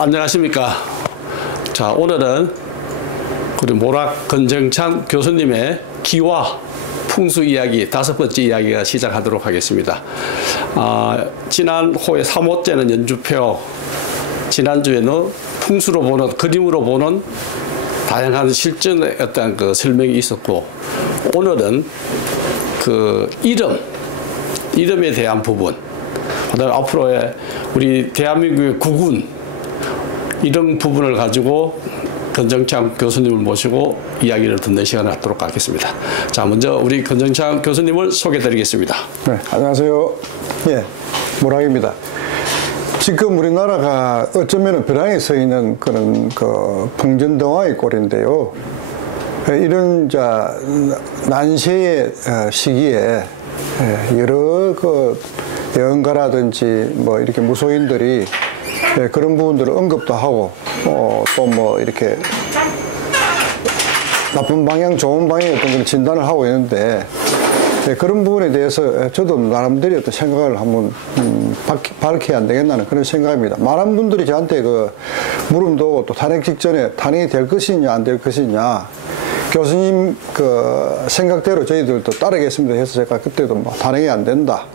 안녕하십니까. 자, 오늘은 우리 모락 권정찬 교수님의 기와 풍수 이야기 5번째 이야기가 시작하도록 하겠습니다. 지난 호의 3호째는 연주표, 지난주에는 풍수로 보는, 그림으로 보는 다양한 실전의 어떤 그 설명이 있었고, 오늘은 그 이름에 대한 부분, 그다음에 앞으로의 우리 대한민국의 국군 이런 부분을 가지고 권정찬 교수님을 모시고 이야기를 듣는 시간을 갖도록 하겠습니다. 자, 먼저 우리 권정찬 교수님을 소개해 드리겠습니다. 네, 안녕하세요. 예, 모락입니다. 지금 우리나라가 어쩌면 벼랑에 서 있는 그런 풍전등화의 꼴인데요. 이런 난세의 시기에 여러 여행가라든지 뭐 이렇게 무소인들이 그런 부분들을 언급도 하고 또 뭐 이렇게 나쁜 방향, 좋은 방향 어떤 걸 진단을 하고 있는데 그런 부분에 대해서 저도 나름대로 어떤 생각을 한번 밝혀야 안 되겠다는 그런 생각입니다. 많은 분들이 저한테 물음도 또 탄핵 직전에 탄핵이 될 것이냐 안 될 것이냐, 교수님 생각대로 저희들도 따르겠습니다 해서 제가 그때도 뭐 탄핵이 안 된다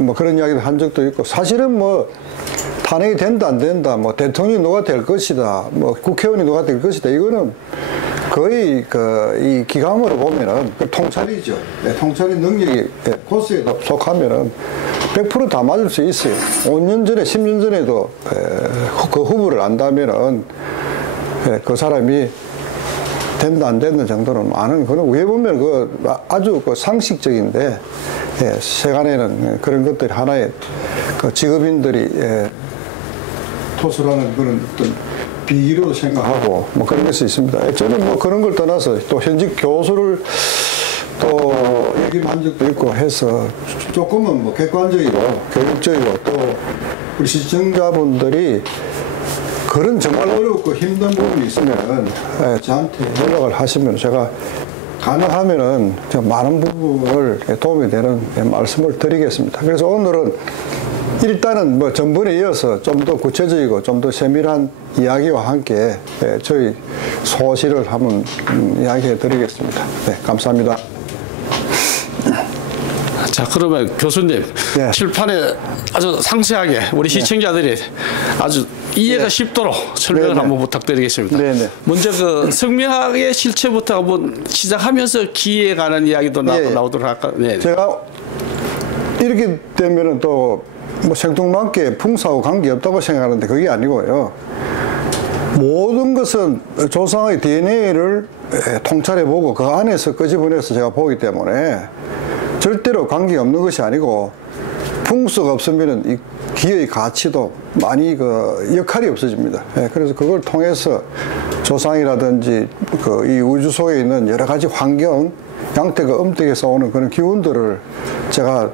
뭐 그런 이야기를 한 적도 있고, 사실은 뭐 탄핵이 된다 안 된다, 뭐 대통령이 누가 될 것이다, 뭐 국회의원이 누가 될 것이다, 이거는 거의 이 기감으로 보면은 통찰이죠. 통찰의 능력이 코스에 속하면은 100% 다 맞을 수 있어요. 5년 전에 10년 전에도 그 후보를 안다면은 그 사람이 된다 안 된다 정도는 아는, 그런 왜 보면 아주 상식적인데 세간에는 그런 것들이 하나의 직업인들이 토설하는 그런 어떤 비기로 생각하고 뭐 그런 것이 있습니다. 저는 뭐 그런 걸 떠나서 또 현직 교수를 또 얘기한 적도 있고 해서 조금은 뭐 객관적이고 교육적이고, 또 우리 시청자분들이 그런 정말 어렵고 힘든 부분이 있으면 저한테 연락을 하시면 제가 가능하면은 많은 부분을 도움이 되는 말씀을 드리겠습니다. 그래서 오늘은 일단은 뭐 전번에 이어서 좀 더 구체적이고 좀 더 세밀한 이야기와 함께 저희 소실을 한번 이야기해 드리겠습니다. 네, 감사합니다. 자, 그러면 교수님, 네. 칠판에 아주 상세하게 우리 시청자들이 아주 이해가 쉽도록 설명을 네네. 한번 부탁드리겠습니다. 네네. 먼저 성명학의 실체부터 한번 시작하면서 기에 관한 이야기도 나오도록 할까요? 네. 제가 이렇게 되면은 또 뭐 생뚱맞게 풍수하고 관계없다고 생각하는데 그게 아니고요. 모든 것은 조상의 DNA를 통찰해보고 그 안에서 끄집어내서 제가 보기 때문에 절대로 관계없는 것이 아니고, 풍수가 없으면 이 기의 가치도 많이 역할이 없어집니다. 그래서 그걸 통해서 조상이라든지 이 우주 속에 있는 여러 가지 환경, 양태가 엄택해서 오는 그런 기운들을 제가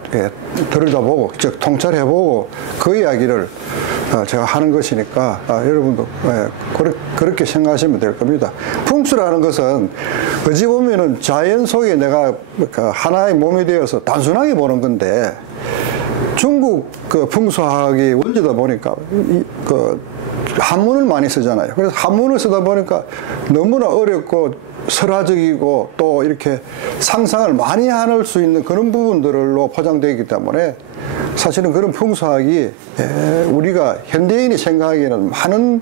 들여다보고, 즉 통찰해보고 그 이야기를 제가 하는 것이니까 여러분도 그렇게 생각하시면 될 겁니다. 풍수라는 것은 어찌 보면은 자연 속에 내가 하나의 몸이 되어서 단순하게 보는 건데, 중국 풍수학이 원주다 보니까 한문을 많이 쓰잖아요. 그래서 한문을 쓰다 보니까 너무나 어렵고 설화적이고 또 이렇게 상상을 많이 할 수 있는 그런 부분들로 포장되어 있기 때문에 사실은 그런 풍수학이 우리가 현대인이 생각하기에는 많은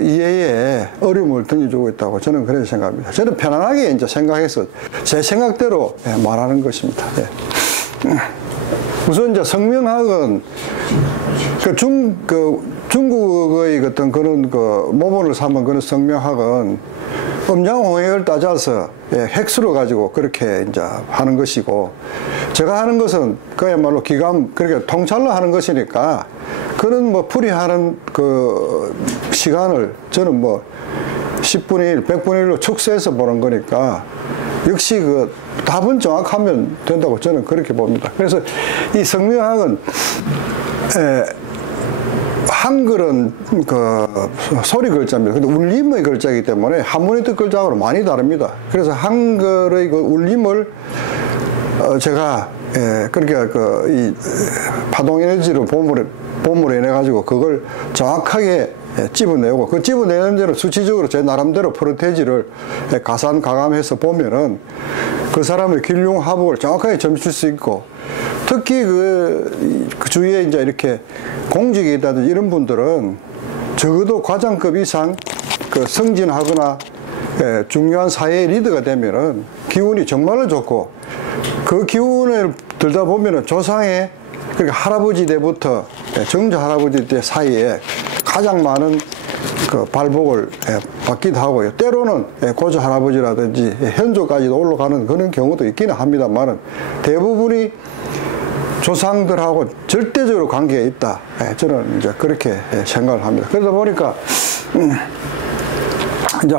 이해에 어려움을 던져주고 있다고 저는 그렇게 생각합니다. 저는 편안하게 이제 생각해서 제 생각대로 말하는 것입니다. 우선 이제 성명학은 중국의 어떤 그런 모본을 삼은 그런 성명학은 음양홍액을 따져서 핵수로 가지고 그렇게 이제 하는 것이고, 제가 하는 것은 그야말로 그렇게 통찰로 하는 것이니까 그런 뭐 풀이하는 시간을 저는 뭐 10분의 1, 100분의 1로 축소해서 보는 거니까 역시 답은 정확하면 된다고 저는 그렇게 봅니다. 그래서 이 성명학은 한글은 소리 글자입니다. 근데 울림의 글자이기 때문에 한문의 뜻 글자하고는 많이 다릅니다. 그래서 한글의 울림을 제가 그렇게 이 파동 에너지로 봄으로 인해 가지고 그걸 정확하게 찝어내고 그 찝어내는 대로 수치적으로 제 나름대로 프로테지를 가산 가감해서 보면은 그 사람의 길흉 하복을 정확하게 점칠 수 있고 특히 그 주위에 이제 이렇게 공직에 있다든지 이런 분들은 적어도 과장급 이상 그 승진하거나 중요한 사회의 리더가 되면은 기운이 정말로 좋고 그 기운을 들다 보면은 조상의 그러니까 할아버지 때부터 정조 할아버지 때 사이에 가장 많은 그 발복을 받기도 하고요. 때로는 고조 할아버지라든지 현조까지도 올라가는 그런 경우도 있기는 합니다만은 대부분이 조상들하고 절대적으로 관계가 있다. 저는 이제 그렇게 생각을 합니다. 그러다 보니까 이제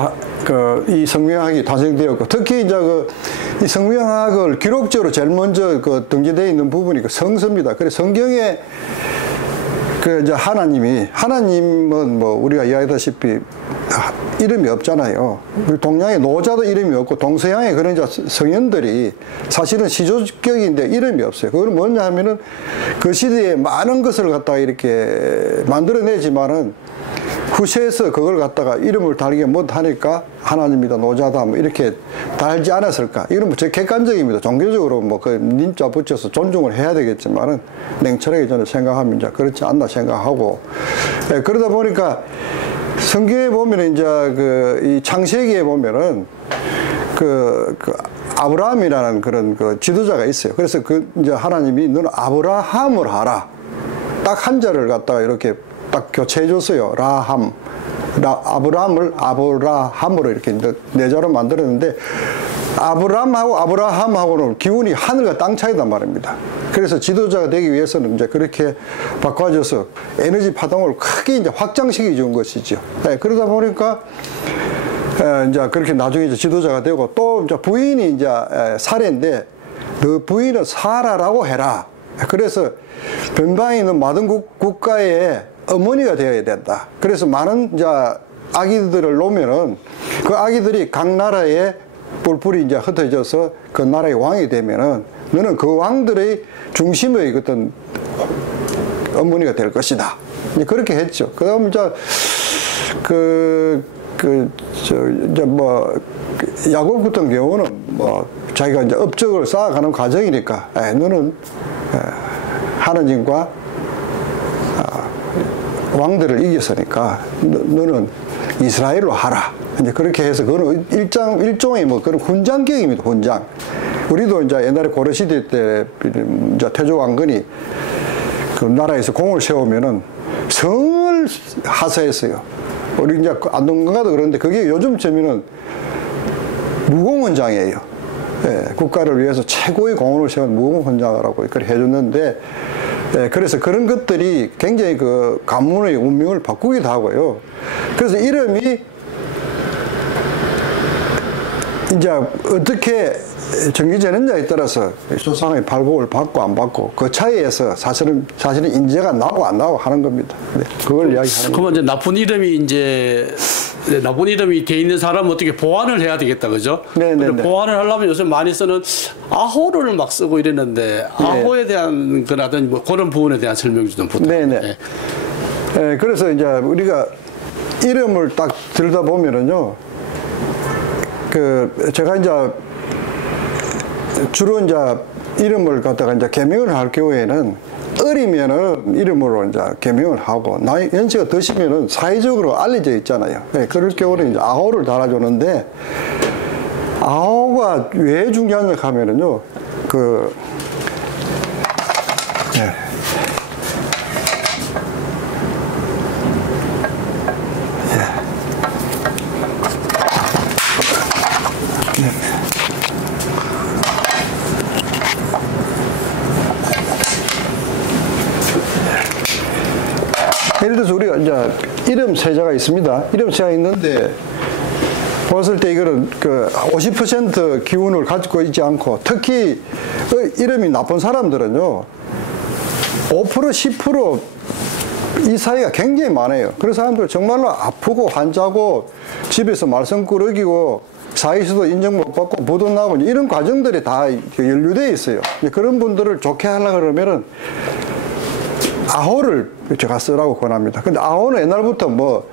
이 성명학이 탄생되었고 특히 이제 이 성명학을 기록적으로 제일 먼저 등재되어 있는 부분이 그 성서입니다. 그래서 성경에 이제 하나님은 뭐 우리가 이야기하다시피 이름이 없잖아요. 동양의 노자도 이름이 없고 동서양의 그런 이제 성현들이 사실은 시조격인데 이름이 없어요. 그건 뭐냐 하면은 그 시대에 많은 것을 갖다가 이렇게 만들어내지만은 후세에서 그걸 갖다가 이름을 달게 못하니까 하나님이다 노자다 뭐 이렇게 달지 않았을까. 이건 뭐 제 객관적입니다. 종교적으로 뭐 그 님자 붙여서 존중을 해야 되겠지만은 냉철하게 저는 생각합니다. 그렇지 않나 생각하고 그러다 보니까 성경에 보면은 이제 이 창세기에 보면은 아브라함이라는 그런 그 지도자가 있어요. 그래서 이제 하나님이 너는 아브라함을 하라. 딱 한자를 갖다가 이렇게 딱 교체해줬어요. 아브라함을 아브라함으로 이렇게 내자로 만들었는데 아브라함하고 아브라함하고는 기운이 하늘과 땅 차이단 말입니다. 그래서 지도자가 되기 위해서는 이제 그렇게 바꿔줘서 에너지 파동을 크게 이제 확장시켜 준 것이죠. 그러다 보니까 이제 그렇게 나중에 이제 지도자가 되고 또 이제 부인이 이제 사례인데 너 부인은 사라라고 해라. 그래서 변방에 있는 모든 국가에 어머니가 되어야 된다. 그래서 많은 이제 아기들을 놓으면은 그 아기들이 각 나라에 뿔뿔이 이제 흩어져서 그 나라의 왕이 되면은 너는 그 왕들의 중심의 어떤 어머니가 될 것이다. 이제 그렇게 했죠. 그다음 이제 이제 뭐 야곱 같은 경우는 뭐 자기가 이제 업적을 쌓아가는 과정이니까 너는 하느님과 왕들을 이겼으니까 너는 이스라엘로 하라. 이제 그렇게 해서 그거는 일종의 뭐 그런 훈장격입니다. 훈장. 우리도 이제 옛날에 고려시대 때 이제 태조 왕건이 그 나라에서 공을 세우면은 성을 하사했어요. 우리 이제 안동강가도 그런데 그게 요즘 재미는 무공훈장이에요. 국가를 위해서 최고의 공헌을 세운 무공훈장이라고 그걸 해줬는데 그래서 그런 것들이 굉장히 그 가문의 운명을 바꾸기도 하고요. 그래서 이름이 이제 어떻게 정기되느냐에 따라서 조상의 발복을 받고 안 받고 그 차이에서 사실은 인재가 나고 안 나고 하는 겁니다. 그걸 이야기하는 그러면 이제 나쁜 이름이 돼 있는 사람은 어떻게 보완을 해야 되겠다, 그죠? 네네네. 보완을 하려면 요새 많이 쓰는 아호를 막 쓰고 이랬는데 아호에 대한 거라든지 뭐 그런 부분에 대한 설명 좀 부탁드립니다. 네네. 그래서 이제 우리가 이름을 딱 들다 보면은요, 제가 이제 주로 이제 이름을 갖다가 이제 개명을 할 경우에는 어리면은 이름으로 이제 개명을 하고 나이 연세가 드시면은 사회적으로 알려져 있잖아요. 그럴 경우는 이제 아호를 달아주는데 아호가 왜 중요하냐 하면은요, 예를 들어서 우리가 이제 이름 세자가 있습니다. 이름 세자가 있는데 봤을 때 이거는 50% 기운을 가지고 있지 않고 특히 이름이 나쁜 사람들은요 5% 10% 이 사이가 굉장히 많아요. 그런 사람들 정말로 아프고 환자고 집에서 말썽꾸러기고 사회에서도 인정 못 받고 부도 나고 이런 과정들이 다 연루되어 있어요. 그런 분들을 좋게 하려고 그러면은 아호를 제가 쓰라고 권합니다. 근데 아호는 옛날부터 뭐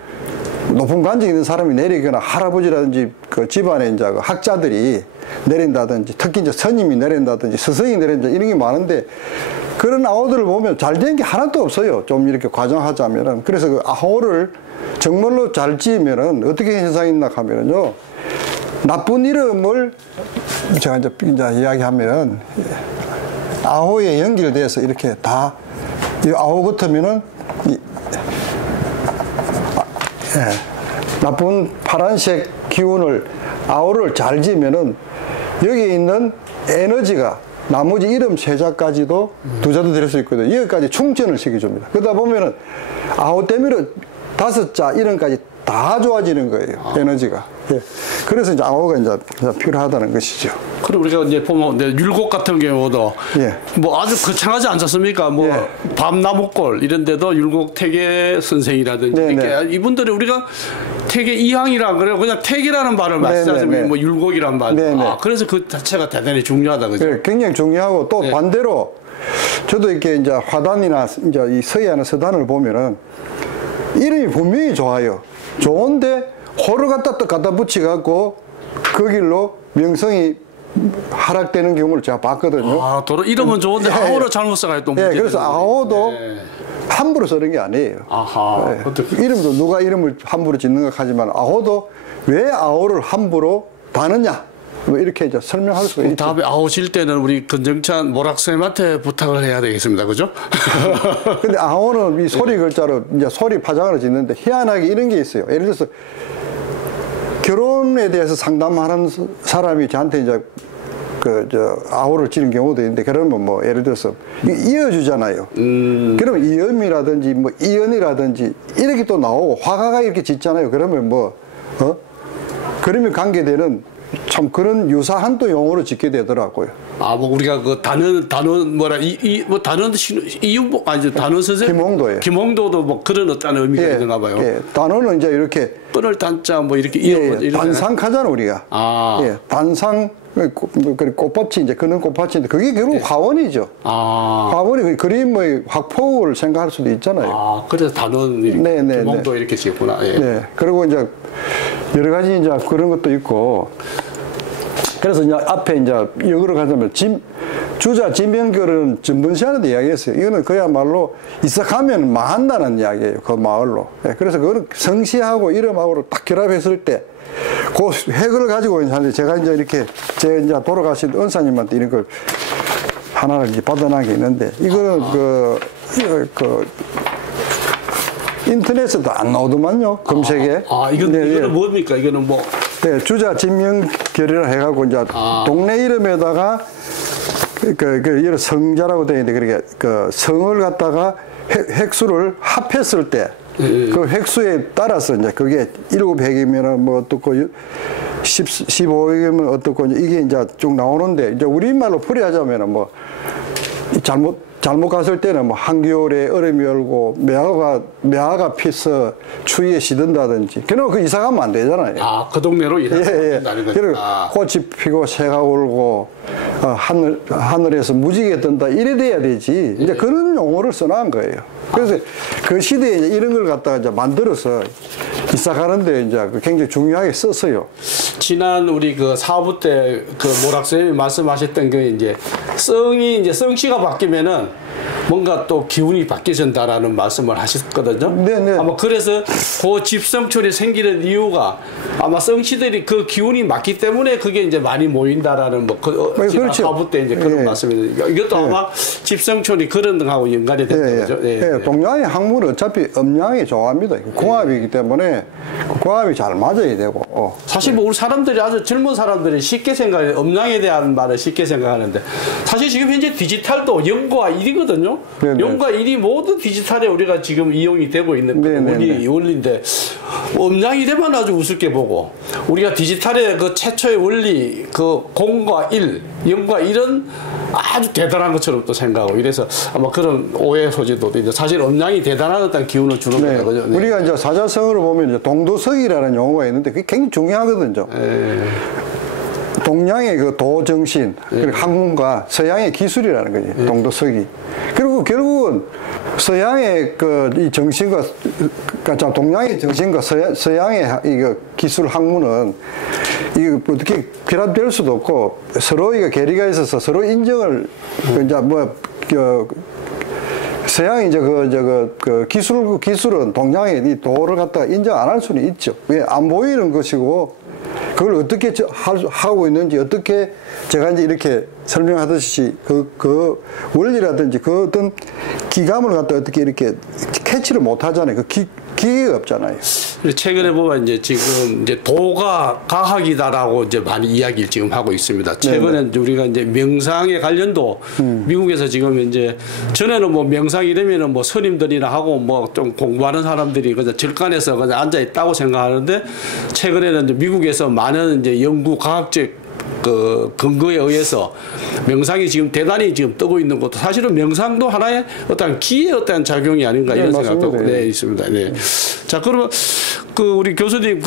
높은 관직에 있는 사람이 내리거나 할아버지라든지 그 집안에 이제 그 학자들이 내린다든지 특히 이제 스님이 내린다든지 스승이 내린다든지 이런 게 많은데 그런 아호들을 보면 잘 된 게 하나도 없어요. 좀 이렇게 과장하자면은. 그래서 그 아호를 정말로 잘 지으면은 어떻게 현상이 있나 하면은요. 나쁜 이름을 제가 이제 이야기하면 아호에 연결돼서 이렇게 다 이 아호 같으면은 나쁜 파란색 기운을 아호를 잘 지으면은 여기에 있는 에너지가 나머지 이름 세자까지도 두자도 될 수 있거든요. 여기까지 충전을 시켜줍니다. 그러다 보면은 아호 때문에 5자 이름까지 다 좋아지는 거예요. 에너지가. 예. 그래서 이제 아호가 이제 필요하다는 것이죠. 그리고 우리가 이제 보면 율곡 같은 경우도 예. 뭐 아주 거창하지 않습니까? 뭐 예. 밤나무골 이런 데도 율곡 태계 선생이라든지 네네. 이렇게 이분들이 우리가 태계 이항이라 그래요. 그냥 태계라는 말을 많이 하지만 뭐 율곡이란 말. 아, 그래서 그 자체가 대단히 중요하다 그죠? 네, 굉장히 중요하고 또 네. 반대로 저도 이렇게 이제 화단이나 이제 이 서예하는 서단을 보면은 이름이 분명히 좋아요. 좋은데 호를 갖다 붙여갖고 그 길로 명성이 하락되는 경우를 제가 봤거든요. 아, 도로 이름은 좋은데 아호를 잘못 써가지고 또 문제가 그래서 아호도 함부로 쓰는 게 아니에요. 아하. 이름도 누가 이름을 함부로 짓는 것 하지만 아호도 왜 아호를 함부로 다느냐 뭐 이렇게 이제 설명할 수가 있죠. 다음에 아호 질 때는 우리 건정찬 모락쌤한테 부탁을 해야 되겠습니다. 그죠? 근데 아호는 이 소리 글자로 이제 소리 파장을 짓는데 희한하게 이런 게 있어요. 예를 들어서 결혼에 대해서 상담하는 사람이 저한테 이제 아호를 지는 경우도 있는데 그러면 뭐 예를 들어서 이어주잖아요. 그러면 이음이라든지 뭐 이연이라든지 이렇게 또 나오고 화가가 이렇게 짓잖아요. 그러면 그러면 관계되는 참 그런 유사한 또 용어로 짓게 되더라고요. 아, 뭐 우리가 그 단원 뭐라 뭐 단원 이윤복 아니죠 단원 선생 김홍도예요. 김홍도도 뭐 그런 어떤 의미가 있는가 봐요. 단원은 이제 이렇게 끈을 단자 뭐 이렇게 단상하잖아 우리가. 단상 꽃밭이 이제 그는 꽃밭인데 그게 결국 화원이죠. 화원이 그림 뭐 화폭을 생각할 수도 있잖아요. 아, 그래서 단원 김홍도 이렇게 지었구나. 네. 그리고 이제 여러 가지 이제 그런 것도 있고. 그래서 이제 앞에 이제 역으로 가자면 주자 진명결은 전문시하는데 이야기했어요. 이거는 그야말로 있어가면 망한다는 이야기예요. 그 마을로. 그래서 그거는 성씨하고 이름하고 딱 결합했을 때 그 핵을 가지고 하는데 제가 이제 이렇게 제가 이제 돌아가신 은사님한테 이런 걸 하나를 이제 받아난 게 있는데 이거는 인터넷에도 안 나오더만요. 검색에. 이거는 뭡니까? 이거는 뭐. 네, 주자 진명결이라 해가지고 이제 동네 이름에다가 그 성자라고 되어 있는데 그렇게 그 성을 갖다가 획수를 합했을 때 그 획수에 따라서 이제 그게 7획이면은 뭐 어떻고 15획이면 어떻고 이게 이제 쭉 나오는데 이제 우리말로 풀이하자면은 뭐 잘못 갔을 때는 뭐 한겨울에 얼음이 얼고 매화가 피서 추위에 시든다든지 그러면 그 이사 가면 안 되잖아요. 아, 그 동네로 일한다는 거죠. 그리고 꽃이 피고 새가 울고 하늘에서 무지개 뜬다 이래 돼야 되지. 이제 그런 용어를 써놓은 거예요. 그래서 그 시대에 이제 이런 걸 갖다가 이제 만들어서 이사 가는데 이제 굉장히 중요하게 썼어요. 지난 우리 그 사부 때 그 모락쌤이 말씀하셨던 게 이제 성씨가 바뀌면은 뭔가 또 기운이 바뀌어진다라는 말씀을 하셨거든요. 네네. 아마 그래서 그 집성촌이 생기는 이유가 아마 성씨들이 그 기운이 맞기 때문에 그게 이제 많이 모인다라는 뭐 지난 그렇죠. 사부 때 이제 그런 말씀이니까 이것도 아마 집성촌이 그런 등하고 연관이 됐던 거죠. 동양의 학문은 어차피 음양이 좋아합니다. 공합이기 때문에 공합이 잘 맞아야 되고. 사실 뭐 우리 사람들이 아주 젊은 사람들이 쉽게 생각해 음양에 대한 말을 쉽게 생각하는데 사실 지금 현재 디지털도 0과 1이거든요. 0과 1이 모두 디지털에 우리가 지금 이용이 되고 있는 원리인데 음양이 되면 아주 우습게 보고 우리가 디지털의 그 최초의 원리 그 0과 1, 0과 1은 아주 대단한 것처럼 또 생각하고 이래서 아마 그런 오해 소지도 이제 사실 음양이 대단한 어떤 기운을 주는 거죠. 우리가 이제 사자성어를 보면 이제 동도석이라는 용어가 있는데 그게 굉장히 중요하거든요. 동양의 그 도정신, 그리고 학문과 서양의 기술이라는 거지, 동도서기. 그리고 결국은 서양의 이 정신과, 그러니까 동양의 정신과 서양의 이거 기술 학문은 이거 어떻게 결합될 수도 없고 서로 이거 괴리가 있어서 서로 인정을, 이제 서양이 이제 기술은 동양의 이 도를 갖다가 인정 안 할 수는 있죠. 왜? 안 보이는 것이고, 그걸 어떻게 하고 있는지, 어떻게 제가 이제 이렇게 설명하듯이 그 원리라든지 그 어떤 기감을 갖다 어떻게 이렇게 캐치를 못 하잖아요. 기계가 없잖아요. 최근에 보면 이제 지금 이제 도가 과학이다라고 이제 많이 이야기를 지금 하고 있습니다. 최근에 네네. 우리가 이제 명상에 관련도 미국에서 지금 이제 전에는 뭐 명상 이러면은 뭐 스님들이나 하고 뭐 좀 공부하는 사람들이 그냥 절간에서 그냥 앉아 있다고 생각하는데 최근에는 이제 미국에서 많은 이제 연구 과학적 그 근거에 의해서 명상이 지금 대단히 지금 뜨고 있는 것도 사실은 명상도 하나의 어떤 기의 어떤 작용이 아닌가 이런 생각도 네, 있습니다. 네. 자, 그러면 우리 교수님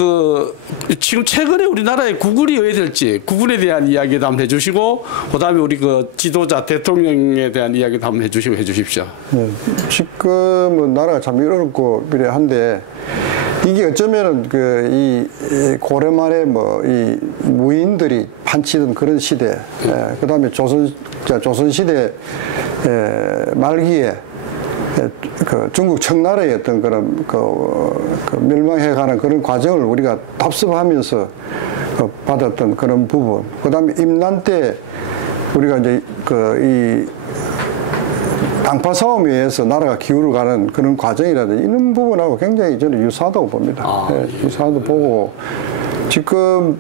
지금 최근에 우리나라에 구글이 왜 될지 구글에 대한 이야기도 한번 해주시고 그다음에 우리 지도자 대통령에 대한 이야기도 한번 해주십시오. 네. 지금은 나라가 참 어렵고 그래한데. 이게 어쩌면은 이 고려 말에 이 무인들이 판치던 그런 시대, 그 다음에 조선시대 말기에 중국 청나라의 어떤 그런 멸망해가는 그런 과정을 우리가 답습하면서 받았던 그런 부분, 그 다음에 임난 때 우리가 이제 이 당파 싸움에 의해서 나라가 기울어가는 그런 과정이라든지 이런 부분하고 굉장히 저는 유사하다고 봅니다. 유사하다고 보고 지금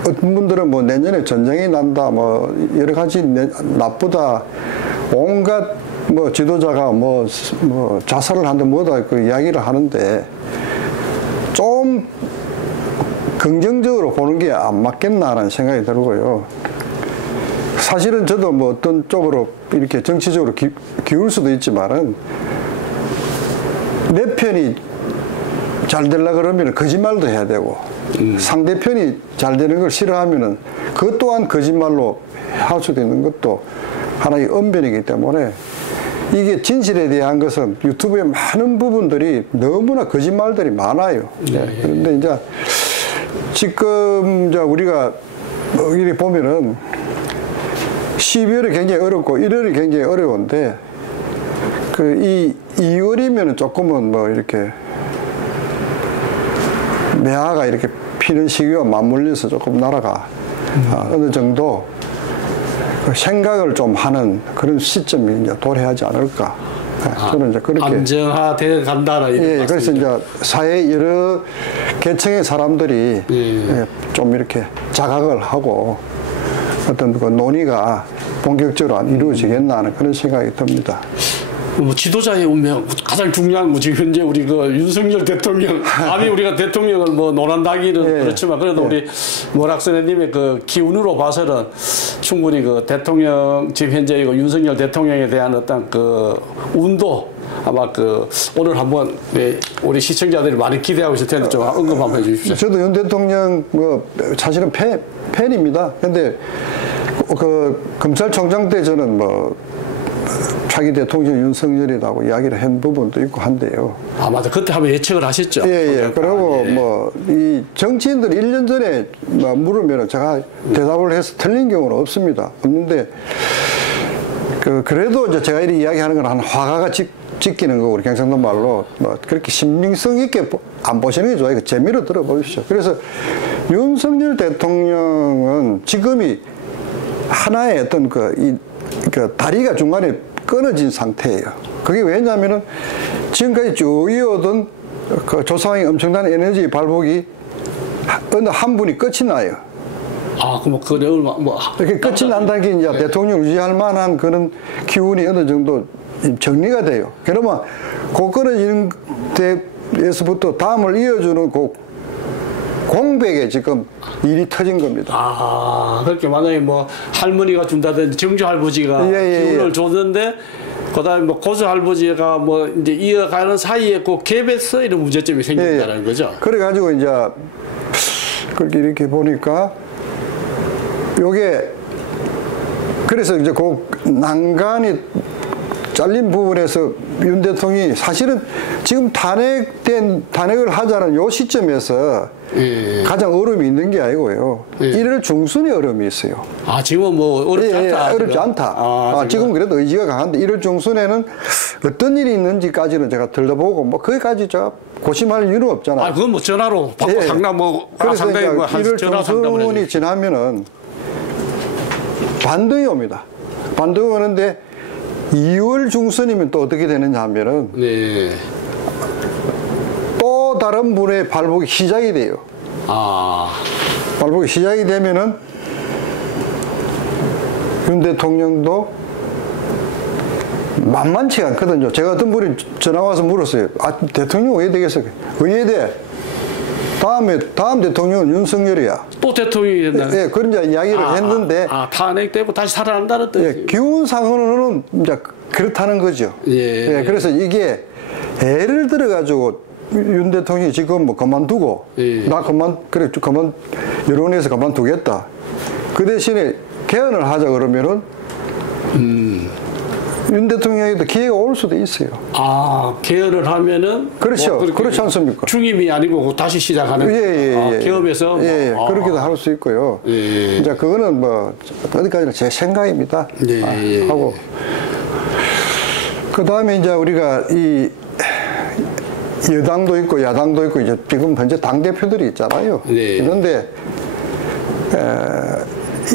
어떤 분들은 뭐 내년에 전쟁이 난다, 뭐 여러 가지 나쁘다, 온갖 뭐 지도자가 뭐 자살을 한다 뭐다 이야기를 하는데 좀 긍정적으로 보는 게 안 맞겠나라는 생각이 들고요. 사실은 저도 뭐 어떤 쪽으로 이렇게 정치적으로 기울 수도 있지만은 내 편이 잘 되려고 그러면 거짓말도 해야 되고 상대편이 잘 되는 걸 싫어하면은 그것 또한 거짓말로 할 수도 있는 것도 하나의 언변이기 때문에 이게 진실에 대한 것은 유튜브에 많은 부분들이 너무나 거짓말들이 많아요. 그런데 이제 지금 우리가 이렇게 보면은 12월이 굉장히 어렵고 1월이 굉장히 어려운데 이 2월이면은 조금은 뭐 이렇게 매화가 이렇게 피는 시기와 맞물려서 조금 나라가 어느 정도 생각을 좀 하는 그런 시점이 이제 도래하지 않을까. 저는 이제 그렇게 안정화돼 간다는 예, 그래서 이제 사회 여러 계층의 사람들이 좀 이렇게 자각을 하고 어떤 논의가 본격적으로 이루어지겠나 하는 그런 생각이 듭니다. 뭐 지도자의 운명 가장 중요한 거 지금 현재 우리 윤석열 대통령 감히 우리가 대통령을 뭐 논한다기는 그렇지만 그래도 우리 모락선생님의 기운으로 봐서는 충분히 대통령 지금 현재 윤석열 대통령에 대한 어떤 운도 아마 오늘 한번 우리 시청자들이 많이 기대하고 있을 텐데 좀 언급 한번 해주십시오. 저도 윤 대통령 사실은 팬입니다. 근데 검찰총장 때 저는 차기 대통령 윤석열이라고 이야기를 한 부분도 있고 한데요. 아, 맞아. 그때 한번 예측을 하셨죠. 예. 그리고 이 정치인들이 1년 전에 물으면 제가 대답을 해서 틀린 경우는 없습니다. 없는데, 그래도 이제 제가 이렇게 이야기하는 건 한 화가가 찍히는 거고, 우리 경상도 말로, 그렇게 신빙성 있게 안 보시는 게 좋아요. 재미로 들어보십시오. 그래서 윤석열 대통령은 지금이 하나의 어떤 다리가 중간에 끊어진 상태예요. 그게 왜냐면은 지금까지 쭉 이어오던 조상의 엄청난 에너지 발복이 어느 한 분이 끝이 나요. 아, 그럼 이렇게 끝이 난다는 게 이제 대통령 유지할 만한 그런 기운이 어느 정도 정리가 돼요. 그러면 그 끊어지는 데에서부터 다음을 이어주는 공백에 지금 일이 터진 겁니다. 아, 그렇게 만약에 할머니가 준다든지 정주 할아버지가 기운을 줬는데, 그 다음에 고수 할아버지가 이제 이어가는 사이에 갭에서 이런 문제점이 생긴다는 거죠. 그래가지고 이제 그렇게 이렇게 보니까 요게 그래서 이제 그 난간이 잘린 부분에서 윤 대통령이 사실은 지금 탄핵을 하자는 요 시점에서 가장 어려움이 있는 게 아니고요. 1월 중순에 어려움이 있어요. 아, 지금은 뭐 어렵지 않다. 어렵지 않다. 지금 그래도 의지가 강한데 1월 중순에는 어떤 일이 있는지까지는 제가 들러보고 뭐 거기까지 제가 고심할 이유는 없잖아요. 아, 그건 뭐 전화로 받고 상담 뭐 그래서 상당히 뭐 1월 전화 상담을 중순이 지나면은 반등이 옵니다. 반등이 오는데 2월 중순이면 또 어떻게 되느냐 하면은 또 다른 분의 발복이 시작이 돼요. 발복이 시작이 되면은 윤 대통령도 만만치가 않거든요. 제가 어떤 분이 전화 와서 물었어요. 아, 대통령 왜 되겠어요? 의회돼. 다음 대통령은 윤석열이야. 또 대통령이 된다. 예, 그런 이야기를 했는데. 탄핵되고 다시 살아난다는 뜻. 예, 기운상으로는 이제 그렇다는 거죠. 예, 그래서 이게 예를 들어가지고 윤 대통령이 지금 뭐 그만두고, 나 여론에서 그만두겠다. 그 대신에 개헌을 하자 그러면은, 윤 대통령에도 기회가 올 수도 있어요. 개헌을 하면은 그렇죠. 뭐 그렇지 않습니까? 중임이 아니고 다시 시작하는. 개헌에서 예, 그렇게도 할 수 있고요. 이제 그거는 뭐 어디까지나 제 생각입니다. 하고 그 다음에 이제 우리가 이 여당도 있고 야당도 있고 이제 지금 현재 당 대표들이 있잖아요. 그런데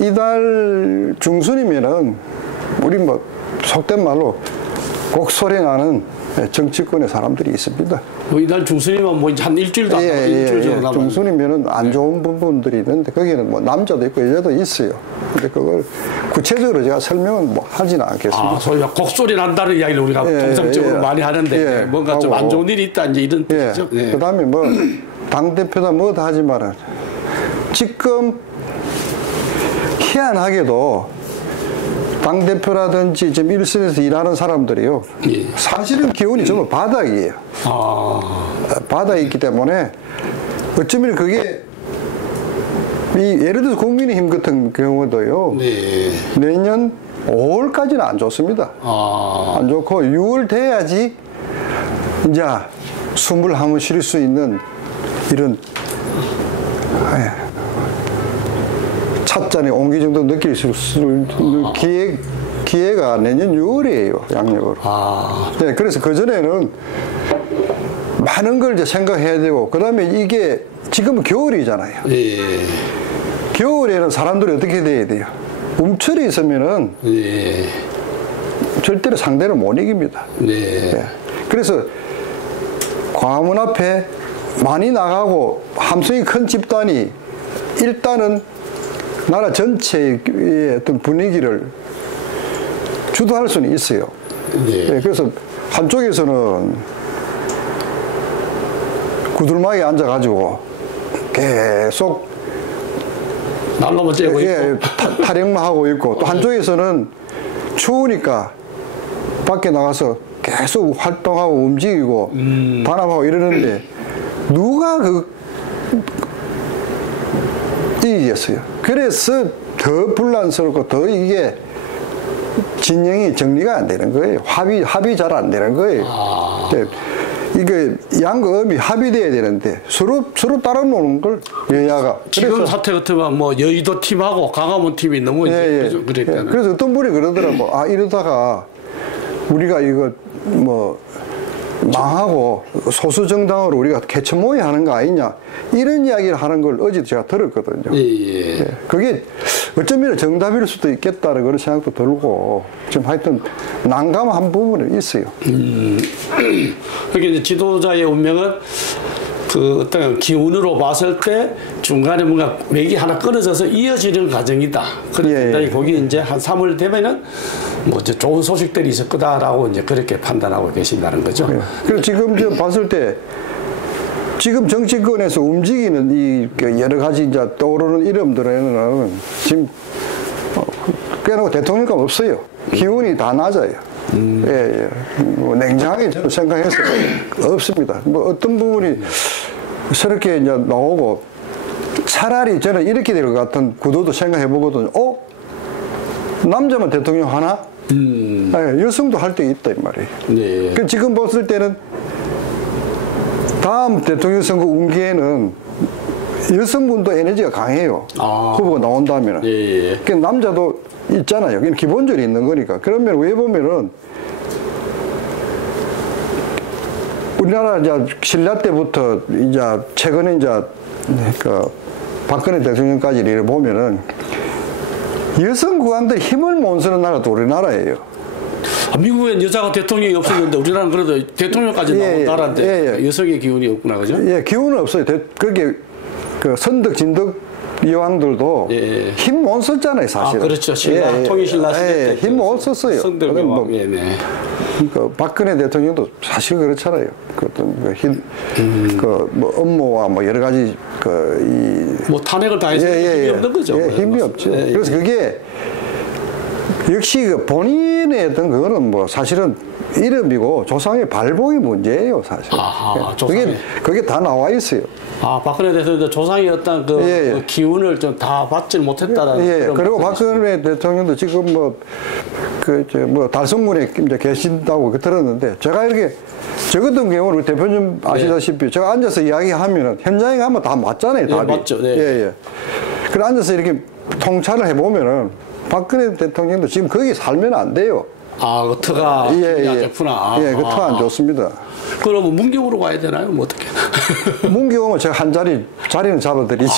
이달 중순이면은 우리 뭐 속된 말로 곡소리 나는 정치권의 사람들이 있습니다. 뭐 이달 중순이면 뭐 한 일주일도 안 남았어요. 일주일 정도 남았어요. 중순이면은 안 좋은 부분들이 있는데 거기는 뭐 남자도 있고 여자도 있어요. 근데 그걸 구체적으로 제가 설명은 뭐 하지는 않겠습니다. 소위 곡소리 난다는 이야기를 우리가 통상적으로 많이 하는데 뭔가 좀 안 좋은 일이 있다 이제 이런 뜻이죠. 그다음에 뭐 당 대표다 뭐다 하지만은 지금 희한하게도 당대표라든지 지금 일선에서 일하는 사람들이요. 사실은 기운이 전부 바닥이에요. 바닥이 있기 때문에 어쩌면 그게 예를 들어서 국민의힘 같은 경우도요. 내년 5월까지는 안 좋습니다. 안 좋고 6월 돼야지 이제 숨을 한번 쉴 수 있는 이런 찻잔에 온기 정도 느낄 수 있는 기회가 내년 6월이에요, 양력으로. 네, 그래서 그전에는 많은 걸 이제 생각해야 되고, 그 다음에 이게 지금은 겨울이잖아요. 겨울에는 사람들이 어떻게 돼야 돼요? 움츠려 있으면은 절대로 상대를 못 이깁니다. 그래서 광화문 앞에 많이 나가고 함성이 큰 집단이 일단은 나라 전체의 어떤 분위기를 주도할 수는 있어요. 그래서 한쪽에서는 구들막에 앉아가지고 계속 날로만 째고 있고 타령만 하고 있고, 또 한쪽에서는 추우니까 밖에 나가서 계속 활동하고 움직이고 단합하고 이러는데 누가 이기겠어요. 그래서 더 분란스럽고 더 이게 진영이 정리가 안 되는 거예요. 합의 잘 안 되는 거예요. 이게 양과 음이 합의돼야 되는데 서로 따라 노는 걸 여야가. 지금 사태 같으면 뭐 여의도 팀하고 강화문 팀이 너무 그랬잖아요. 그래서 어떤 분이 그러더라고. 이러다가 우리가 이거 뭐 망하고 소수 정당으로 우리가 개천모의 하는 거 아니냐, 이런 이야기를 하는 걸 어제도 제가 들었거든요. 그게 어쩌면 정답일 수도 있겠다는 그런 생각도 들고 지금 하여튼 난감한 부분은 있어요. 그게 이제 지도자의 운명은 그 어떤 기운으로 봤을 때 중간에 뭔가 맥이 하나 끊어져서 이어지는 과정이다. 그래서 거기 이제 한 3월 되면은 뭐 이제 좋은 소식들이 있을 거다라고 이제 그렇게 판단하고 계신다는 거죠. 그리고 지금 저 봤을 때 지금 정치권에서 움직이는 이 여러 가지 이제 떠오르는 이름들에는 지금 꽤나 대통령감 없어요. 기운이 다 낮아요. 뭐 냉정하게 저는 생각해서 없습니다. 뭐 어떤 부분이 새롭게 이제 나오고 차라리 저는 이렇게 될 것 같은 구도도 생각해 보거든요. 남자만 대통령 하나? 네, 여성도 할 때 있다 이 말이에요. 네. 그 지금 봤을 때는 다음 대통령 선거 운기에는 여성분도 에너지가 강해요. 후보가 나온다면. 예. 그 남자도 있잖아요. 그냥 기본적으로 있는 거니까. 그러면 왜 보면은 우리나라 이제 신라 때부터 이제 최근에 이제 그 박근혜 대통령까지를 보면은 여성 국왕들이 힘을 못 쓰는 나라도 우리나라예요. 미국엔 여자가 대통령이 없었는데 우리나라는 그래도 대통령까지 나온 나라인데 여성의 기운이 없구나, 그죠? 예, 기운은 없어요. 그게 그 선덕, 진덕 여왕들도 힘 못 썼잖아요, 사실은. 그렇죠. 신라, 통일신라 시대 때 힘 못 썼어요. 선덕 여왕, 그러니까 박근혜 대통령도 사실 그렇잖아요. 그 어떤 뭐 업무와 뭐 여러 가지 뭐 탄핵을 다 해서 힘이 없는 거죠. 힘이 없죠. 그래서 그게 역시 그 본인의 어떤 그거는 뭐 사실은 이름이고 조상의 발복의 문제예요, 사실. 그게 다 나와 있어요. 박근혜 대통령도 조상의 어떤 그 기운을 좀 다 받지 못했다라는. 그리고 박근혜 대통령도 지금 뭐 달성군에 이제 계신다고 들었는데 제가 이렇게 저 같은 경우는 우리 대표님 아시다시피 제가 앉아서 이야기하면은 현장에 가면 다 맞잖아요, 답이. 맞죠. 그래 앉아서 이렇게 통찰을 해보면은 박근혜 대통령도 지금 거기 살면 안 돼요. 그 터가 안 좋구나. 그 터 안 좋습니다. 그러면 문경으로 가야 되나요? 뭐 어떻게? 문경은 제가 한 자리는 잡아드리죠.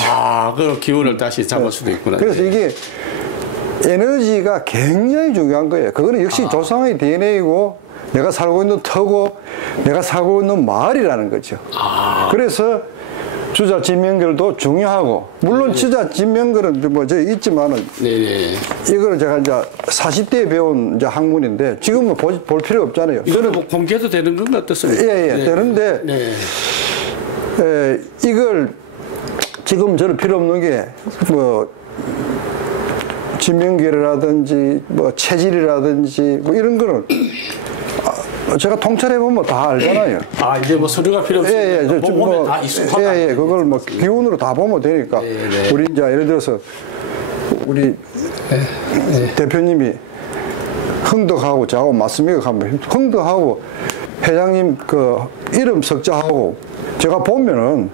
그럼 기운을 다시 잡을 수도 있구나. 그래서 이게 에너지가 굉장히 중요한 거예요. 그거는 역시 조상의 DNA이고 내가 살고 있는 터고 내가 살고 있는 마을이라는 거죠. 그래서 주자 진명결도 중요하고 물론 주자 진명결은 뭐 저 있지만은 이거는 제가 이제 40대에 배운 이제 학문인데 지금은 볼 필요 없잖아요. 이거는 뭐 공개도 되는 건가 어떻습니까? 되는데 이걸 지금 저는 필요 없는 게 뭐 진명결이라든지 뭐 체질이라든지 뭐 이런 거는 제가 통찰해 보면 다 알잖아요. 이제 뭐 서류가 필요 없어요. 보면 다 익숙하다. 그걸 뭐 기운으로 다 보면 되니까. 우리 이제 예를 들어서 우리 대표님이 흥덕하고 저하고 맞습니까? 하면 흥덕하고 회장님 그 이름 석자하고 제가 보면은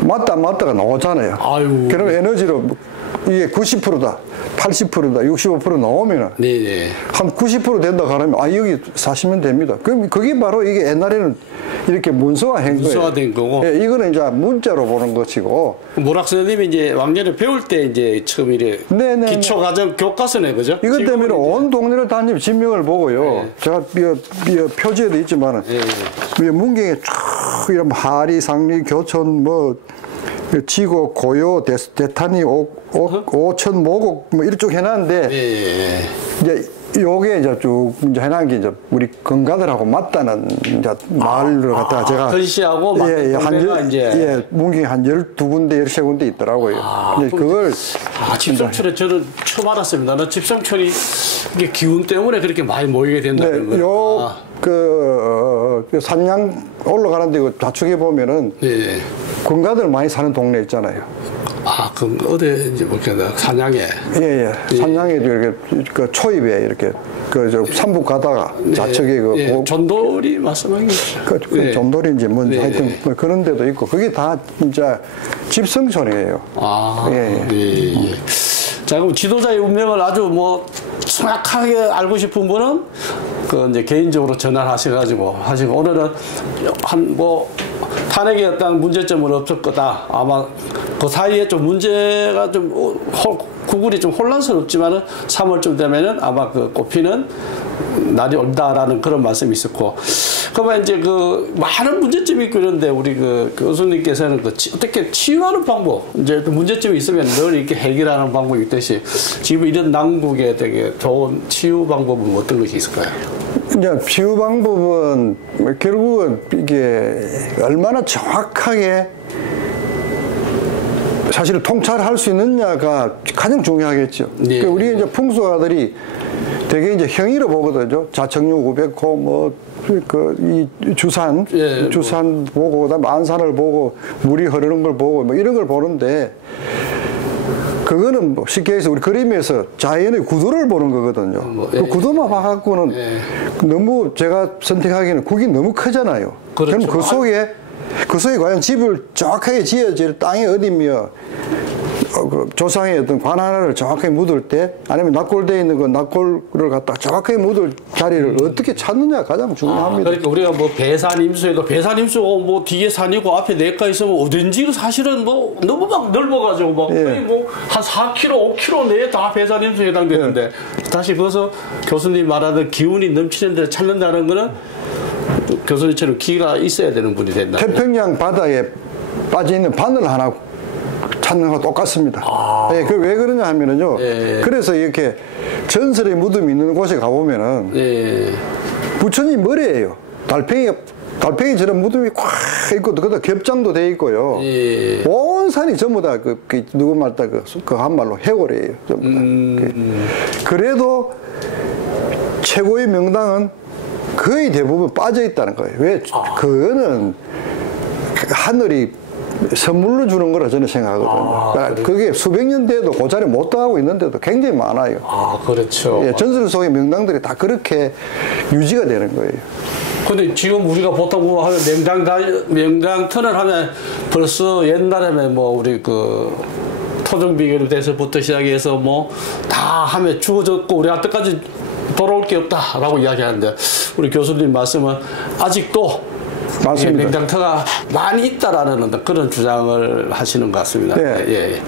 맞다 맞다가 나오잖아요. 그럼 에너지로 이게 90%다. 80%다, 65% 나오면은 한 90% 된다 그러면 여기 사시면 됩니다. 그럼 그게 바로 이게 옛날에는 이렇게 문서화된 거예요. 문서화된 거고. 이거는 이제 문자로 보는 것이고. 모락 선생님이 이제 왕년에 배울 때 이제 처음 이래 기초 과정 교과서네, 그죠? 이것 때문에 온 동네를 다니면 진명을 보고요. 제가 표지에도 있지만은 문경에 쭉 이런 하리, 상리, 교촌 뭐 지고, 고요, 대탄이, 오천, 모곡, 뭐, 이쪽 해놨는데, 이제, 요게 이제 쭉 이제 해놓은 게 이제 우리 건가들하고 맞다는 이제 마을로 갖다가 제가. 건시하고 문경에 한 12군데, 13군데 있더라고요. 그걸. 집성촌에 저는 처음 알았습니다. 나 집성촌이 이게 기운 때문에 그렇게 많이 모이게 된다는 거예요. 산양 올라가는데 그 좌측에 보면은. 건가들 많이 사는 동네 있잖아요. 그럼 어디인지 모르겠다. 산양에. 산양에도 이렇게 그 초입에 이렇게 저 산북 가다가 좌측에 전돌이 말씀하신 게 전돌인지 뭔지 하여튼 뭐 그런 데도 있고 그게 다 진짜 집성촌이에요. 자, 그럼 지도자의 운명을 아주 뭐 정확하게 알고 싶은 분은 그 이제 개인적으로 전화를 하시고 오늘은 탄핵에 어떤 문제점은 없을 거다. 아마 그 사이에 좀 문제가 좀 구글이 좀 혼란스럽지만은 3월쯤 되면은 아마 그 꼽히는 날이 온다라는 그런 말씀이 있었고. 그러면 이제 그 많은 문제점이 있고 이런데 우리 그 교수님께서는 어떻게 치유하는 방법, 이제 문제점이 있으면 늘 이렇게 해결하는 방법이 있듯이 지금 이런 난국에 되게 좋은 치유 방법은 어떤 것이 있을까요? 이제 치유 방법은 결국은 이게 얼마나 정확하게 사실 통찰할 수 있느냐가 가장 중요하겠죠. 우리 이제 풍수가들이 되게 이제 형의로 보거든요. 자청류 500호, 이 주산, 예, 주산 보고, 그다음에 안산을 보고, 물이 흐르는 걸 보고, 뭐 이런 걸 보는데, 그거는 뭐 쉽게 해서 우리 그림에서 자연의 구도를 보는 거거든요. 그 구도만 봐갖고는 너무 제가 선택하기에는 국이 너무 크잖아요. 그렇죠. 그럼 그 속에 과연 집을 정확하게 지어질 땅이 어디며, 그 조상의 어떤 관 하나를 정확하게 묻을 때, 아니면 납골되어 있는 그 납골을 갖다 정확하게 묻을 자리를 어떻게 찾느냐가 가장 중요합니다. 그러니까 우리가 뭐 배산임수에도 배산임수가 뭐 뒤에 산이고 앞에 내과 있으면 어딘지 사실은 뭐 너무 막 넓어가지고 막 거의 뭐 한 4km, 5km 내에 다 배산임수에 해당되는데 다시 거기서 교수님 말하던 기운이 넘치는 데를 찾는다는 거는 교수님처럼 기가 있어야 되는 분이 된다. 태평양 바다에 빠져있는 바늘 하나 찾는 거 똑같습니다. 예, 그 왜 그러냐 하면은요. 그래서 이렇게 전설의 무덤이 있는 곳에 가보면은 부처님 머리예요. 달팽이처럼 무덤이 꽉 있고, 그다 겹장도 돼 있고요. 온 산이 전부 다 누구 말다 그 한말로 해골이에요. 전부 다. 그래도 최고의 명당은 거의 대부분 빠져 있다는 거예요. 왜? 그거는 하늘이 선물로 주는 거라 저는 생각하거든요. 그게 수백 년 돼도 그 자리 못 떠가고 있는데도 굉장히 많아요. 그렇죠. 예, 전설 속의 명당들이 다 그렇게 유지가 되는 거예요. 근데 지금 우리가 보통 뭐 하면 명당 터널 하면 벌써 옛날에는 뭐 우리 그 토종비계로 돼서부터 시작해서 뭐 다 하면 죽어졌고 우리 한테까지 돌아올 게 없다라고 이야기하는데 우리 교수님 말씀은 아직도 명당터가 많이 있다라는 그런 주장을 하시는 것 같습니다.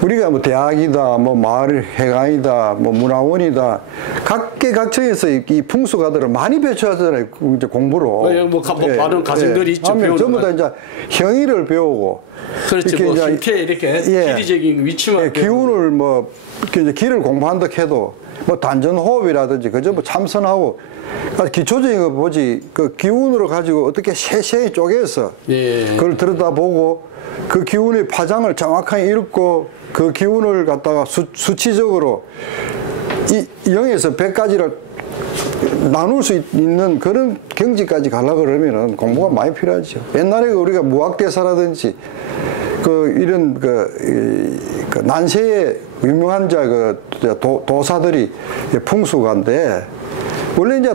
우리가 뭐 대학이다, 뭐 마을 해관이다, 뭐 문화원이다, 각계각층에서 이 풍수가들을 많이 배출하잖아요. 이제 공부로. 많은 과정들이 있죠. 전부 다 이제 형의를 배우고. 그렇죠. 이렇게 뭐 이렇게 지리적인 위치만 기운을 뭐 이제 길을 공부한다 해도 뭐 단전호흡이라든지 그저 뭐 참선하고. 기초적인 거 보지, 그 기운으로 가지고 어떻게 세세히 쪼개서 그걸 들여다보고 그 기운의 파장을 정확하게 읽고 그 기운을 갖다가 수치적으로 이 0에서 100까지를 나눌 수 있는 그런 경지까지 가려고 그러면은 공부가 많이 필요하죠. 옛날에 우리가 무학대사라든지 이런 그 난세의 유명한 도사들이 풍수가인데 원래 이제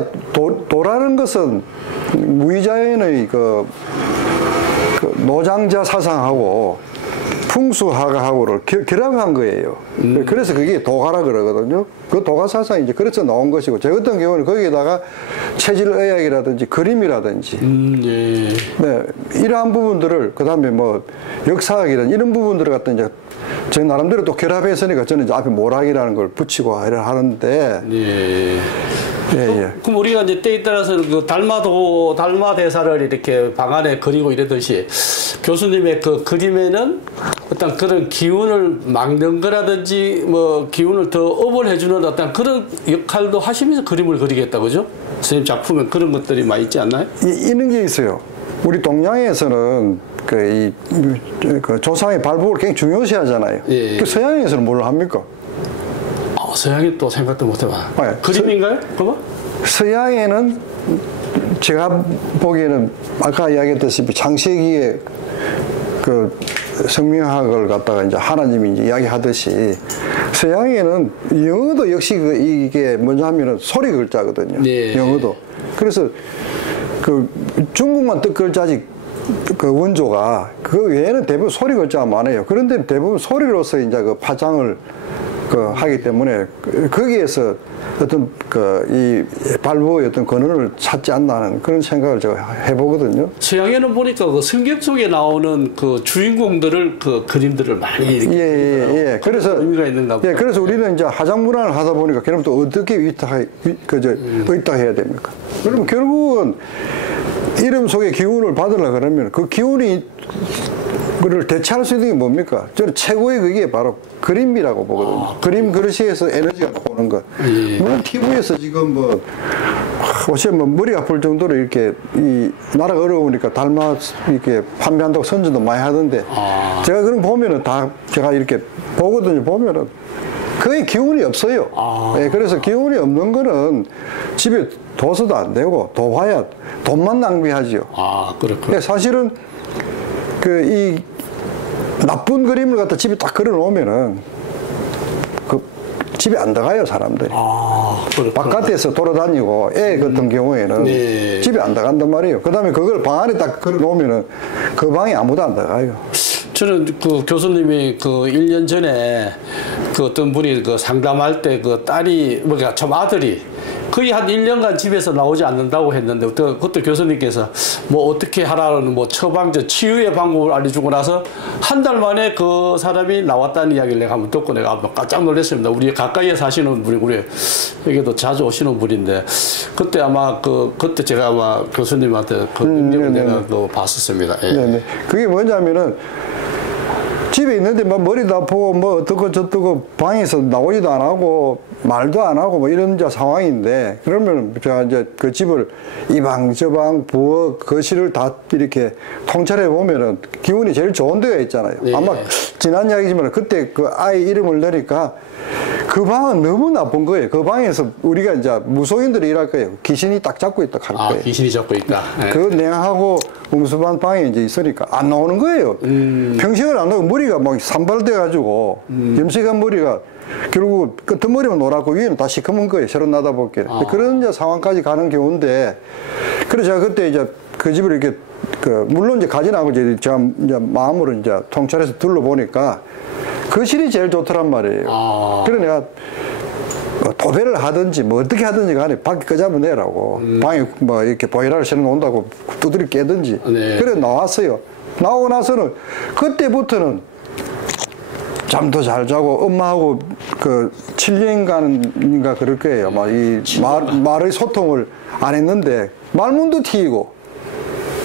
도라는 것은 무의자연의 그 노장자 사상하고 풍수화가하고를 결합한 거예요. 그래서 그게 도가라 그러거든요. 그 도가 사상이 이제 그래서 나온 것이고, 제 같은 경우는 거기에다가 체질의학이라든지 그림이라든지, 이러한 부분들을, 그 다음에 뭐 역사학이라든지 이런 부분들을 갖다 이제 제 나름대로 또 결합했으니까 저는 이제 앞에 모락이라는 걸 붙이고 하는데, 그럼 우리가 이제 때에 따라서는 그 달마 대사를 이렇게 방 안에 그리고 이러듯이 교수님의 그 그림에는 어떤 그런 기운을 막는 거라든지 뭐 기운을 더 업을 해주는 어떤 그런 역할도 하시면서 그림을 그리겠다, 그죠? 선생님 작품에 그런 것들이 많이 있지 않나요? 있는 게 있어요. 우리 동양에서는 그 조상의 발복을 굉장히 중요시 하잖아요. 그 서양에서는 뭘 합니까? 서양이 또 생각도 못 해봐. 그림인가요? 그거? 서양에는 제가 보기에는 아까 이야기했다시피 창세기에 그 성명학을 갖다가 이제 하나님이 이제 이야기하듯이 서양에는 영어도 역시 이게 뭐냐 하면은 소리 글자거든요. 영어도. 그래서 그 중국만 뜻글자지 그 원조가 그 외에는 대부분 소리 글자가 많아요. 그런데 대부분 소리로서 이제 그 파장을 하기 때문에 거기에서 어떤 이 발부의 어떤 근원을 찾지 않나는 그런 생각을 제가 해보거든요. 서양에는 보니까 그 성경 속에 나오는 그 주인공들을 그 그림들을 많이 그래서 의미가 있는가 보다. 그래서 우리는 이제 화장문화를 하다 보니까 그럼 또 어떻게 의탁해야 됩니까? 그럼 결국은 이름 속에 기운을 받으려 그러면 그 기운이 그를 대체할 수 있는 게 뭡니까? 저는 최고의 그게 바로 그림이라고 보거든요. 그림 그릇에서 에너지가 나오는 것. 물론 TV에서 지금 어쩌면 머리 아플 정도로 이렇게 나라가 어려우니까 닮아 이렇게 판매한다고 선전도 많이 하던데 제가 그런 거 보면은 다 제가 이렇게 보거든요. 보면은 거의 기운이 없어요. 예, 그래서 기운이 없는 거는 집에 둬서도 안 되고 둬봐야 돈만 낭비하지요. 그렇군요. 사실은 이 나쁜 그림을 갖다 집에 딱 그려 놓으면은 집에 안 들어가요, 사람들이. 바깥에서 돌아다니고 애 같은 경우에는 네. 집에 안 들어간단 말이에요. 그 다음에 그걸 방 안에 딱 걸어 놓으면은 그 방에 아무도 안 들어가요. 저는 그 교수님이 그 1년 전에 그 어떤 분이 그 상담할 때 그 딸이, 뭐가 참 아들이 거의 한 1년간 집에서 나오지 않는다고 했는데, 그때 교수님께서 뭐 어떻게 하라는 뭐 처방전, 치유의 방법을 알려주고 나서 한 달 만에 그 사람이 나왔다는 이야기를 내가 한번 듣고 내가 깜짝 놀랐습니다. 우리 가까이에 사시는 분이, 우리 여기도 자주 오시는 분인데, 그때 아마 그때 제가 아마 교수님한테 그 능력을 내가 또 봤었습니다. 예. 네네. 그게 뭐냐면은 집에 있는데 막 머리도 아프고 뭐 어떻고 저떻고 방에서 나오지도 안 하고 말도 안 하고 뭐 이런 이제 상황인데, 그러면 제가 이제 그 집을 이 방 저 방 부엌 거실을 다 이렇게 통찰해 보면은 기운이 제일 좋은 데가 있잖아요. 네. 아마 지난 이야기지만 그때 그 아이 이름을 넣으니까 그 방은 너무 나쁜 거예요. 그 방에서 우리가 이제 무속인들이 일할 거예요. 귀신이 딱 잡고 있다 할 거예요. 귀신이 잡고 있다. 네. 그 냉하고 음수반 방에 이제 있으니까 안 나오는 거예요. 평생을 안 나오고 머리가 막 산발돼 가지고 염색한 머리가 결국 끝머리만 노랗고 위에는 다 시커먼 거예요. 새로 나다 볼게. 그런 이제 상황까지 가는 경우인데, 그래서 제가 그때 이제 그 집을 이렇게 물론 이제 가진 않고 제가 이제 마음으로 이제 통찰해서 둘러보니까 거실이 제일 좋더란 말이에요. 그래 내가 도배를 하든지 뭐 어떻게 하든지 간에 밖에 끄잡아 내라고 방에 뭐 이렇게 보일러를 실어 놓는다고 두드려 깨든지. 네. 그래 나왔어요. 나오고 나서는 그때부터는 잠도 잘 자고 엄마하고 그 7년간인가 그럴 거예요. 막 이 말의 소통을 안 했는데 말문도 튀고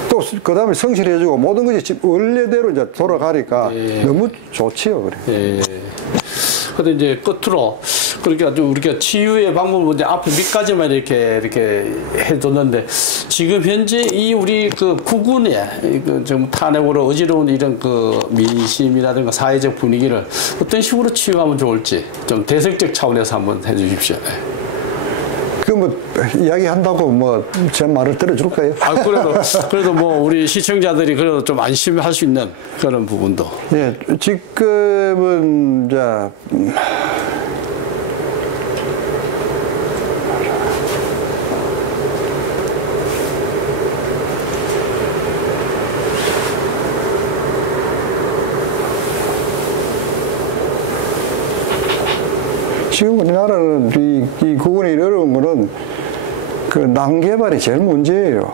또 그 다음에 성실해주고 모든 것이 원래대로 이제 돌아가니까 네. 너무 좋지요. 그래. 예. 근데 이제 끝으로 그렇게 아주 우리가 치유의 방법을 이제 앞에 몇 가지만 이렇게 해줬는데, 지금 현재 이 우리 그 구군의 좀 탄핵으로 어지러운 이런 그 민심이라든가 사회적 분위기를 어떤 식으로 치유하면 좋을지 좀 대승적 차원에서 한번 해주십시오. 뭐 이야기한다고 뭐 제 말을 들어줄까요? 그래도 뭐 우리 시청자들이 그래도 좀 안심할 수 있는 그런 부분도. 예, 지금은 자. 지금 우리나라는 이 구분이 어려운 거는 그 난개발이 제일 문제예요.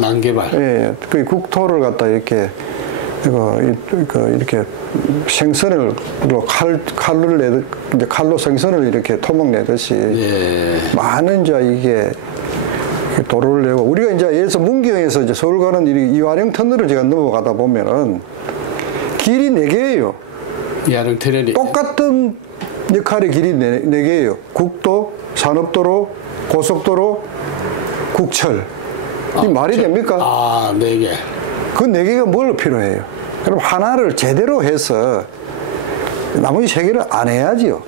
난개발. 예, 그 국토를 갖다 이렇게 이렇게 생선을 칼로 생선을 이렇게 토막 내듯이 예. 많은 이제 이게 도로를 내고, 우리가 이제 예를 들어서 문경에서 이제 서울 가는 이화령 터널을 제가 넘어가다 보면은 길이 4개예요. 이화령 터널이 똑같은 역할의 길이 4개예요. 국도, 산업도로, 고속도로, 국철. 이 말이 됩니까? 4개. 그 4개가 뭘 필요해요? 그럼 하나를 제대로 해서 나머지 3개를 안 해야지요.